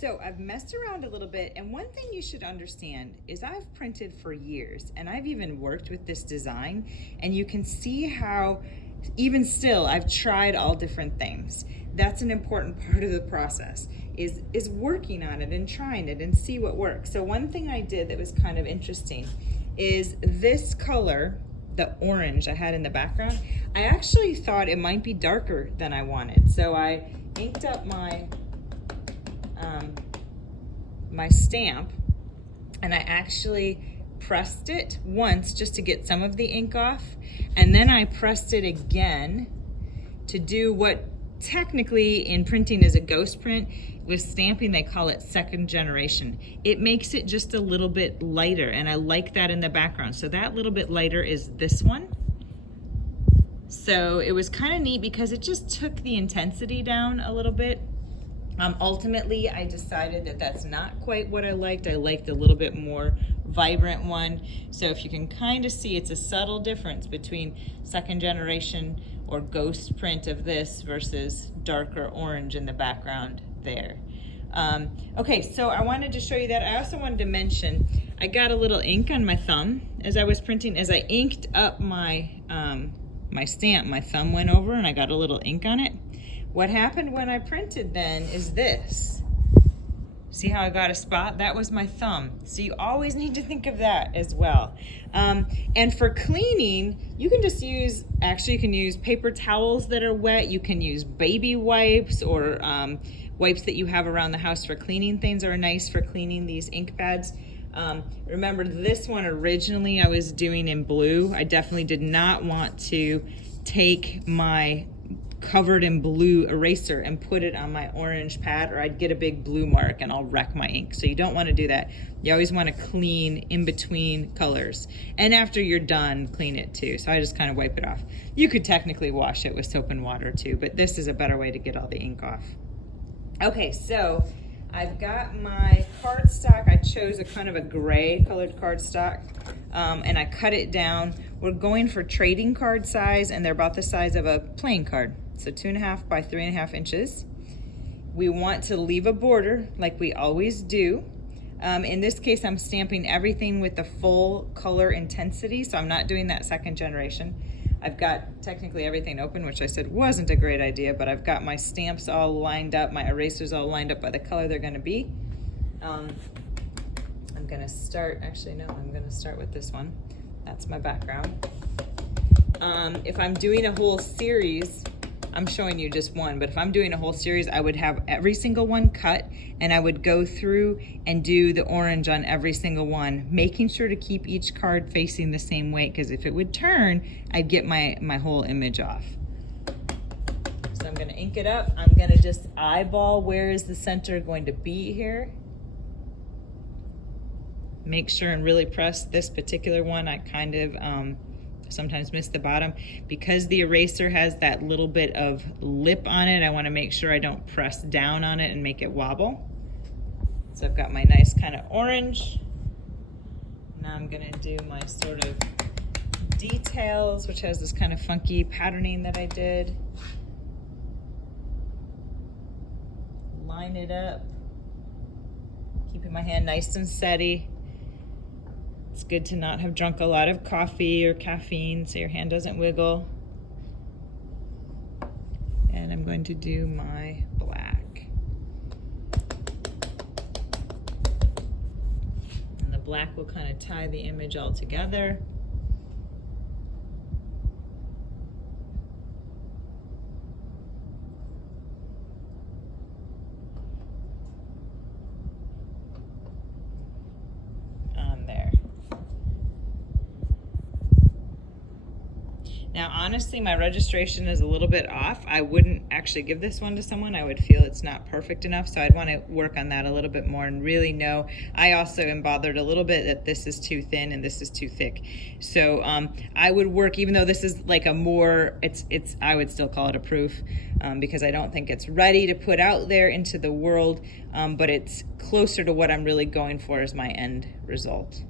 So I've messed around a little bit, and one thing you should understand is I've printed for years, and I've even worked with this design, and you can see how even still I've tried all different things. That's an important part of the process, is working on it and trying it and see what works. So one thing I did that was kind of interesting is this color, the orange I had in the background, I actually thought it might be darker than I wanted. So I inked up my my stamp, and I actually pressed it once just to get some of the ink off, and then I pressed it again to do what technically in printing is a ghost print. With stamping they call it second generation. It makes it just a little bit lighter, and I like that in the background. So that little bit lighter is this one. So it was kind of neat because it just took the intensity down a little bit. Ultimately, I decided that that's not quite what I liked. I liked a little bit more vibrant one. So if you can kind of see, it's a subtle difference between second generation or ghost print of this versus darker orange in the background there. Okay, so I wanted to show you that. I also wanted to mention, I got a little ink on my thumb as I was printing. As I inked up my, my stamp, my thumb went over and I got a little ink on it. What happened when I printed then is this. See how I got a spot? That was my thumb. So you always need to think of that as well. And for cleaning, you can just use, actually you can use paper towels that are wet. You can use baby wipes or wipes that you have around the house for cleaning things are nice for cleaning these ink pads. Remember this one originally I was doing in blue. I definitely did not want to take my covered in blue eraser and put it on my orange pad, or I'd get a big blue mark and I'll wreck my ink. So you don't want to do that. You always want to clean in between colors, and after you're done, clean it too. So I just kind of wipe it off. You could technically wash it with soap and water too, but this is a better way to get all the ink off. Okay, so I've got my cardstock. I chose a kind of a gray colored cardstock, and I cut it down. We're going for trading card size, and they're about the size of a playing card. So 2.5 by 3.5 inches. We want to leave a border like we always do. In this case, I'm stamping everything with the full color intensity, so I'm not doing that second generation. I've got technically everything open, which I said wasn't a great idea, but I've got my stamps all lined up, my erasers all lined up by the color they're gonna be. I'm gonna start, actually no, I'm gonna start with this one. That's my background. If I'm doing a whole series, I'm showing you just one, but if I'm doing a whole series, I would have every single one cut, and I would go through and do the orange on every single one, making sure to keep each card facing the same way, because if it would turn, I'd get my whole image off. So I'm gonna ink it up. I'm gonna just eyeball where is the center going to be here. Make sure and really press this particular one. I kind of sometimes miss the bottom. Because the eraser has that little bit of lip on it, I want to make sure I don't press down on it and make it wobble. So I've got my nice kind of orange. Now I'm going to do my sort of details, which has this kind of funky patterning that I did. Line it up, keeping my hand nice and steady. It's good to not have drunk a lot of coffee or caffeine so your hand doesn't wiggle. And I'm going to do my black. And the black will kind of tie the image all together. Now, honestly, my registration is a little bit off. I wouldn't actually give this one to someone. I would feel it's not perfect enough, so I'd want to work on that a little bit more and really know. I also am bothered a little bit that this is too thin and this is too thick. So I would work, even though this is like a more, I would still call it a proof because I don't think it's ready to put out there into the world, but it's closer to what I'm really going for as my end result.